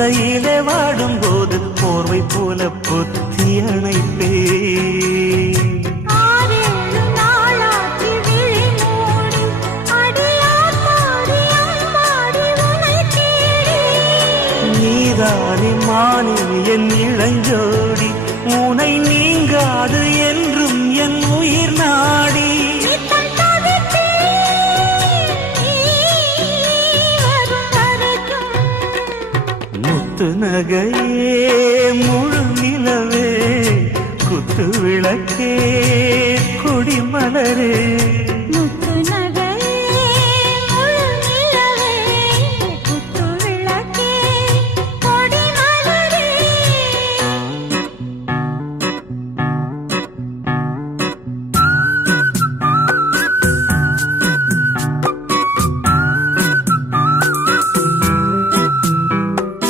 போதையிலே வாடும் போது போர்வை போல பொத்தி அணைப்பே. நீதானே மானே என் இளஞ்சோடி, உனை நீங்காது என்றும் என் உயிர் நாடி. முத்து நகையே முழு நிலவே, குத்து விளக்கே கொடிமலரே.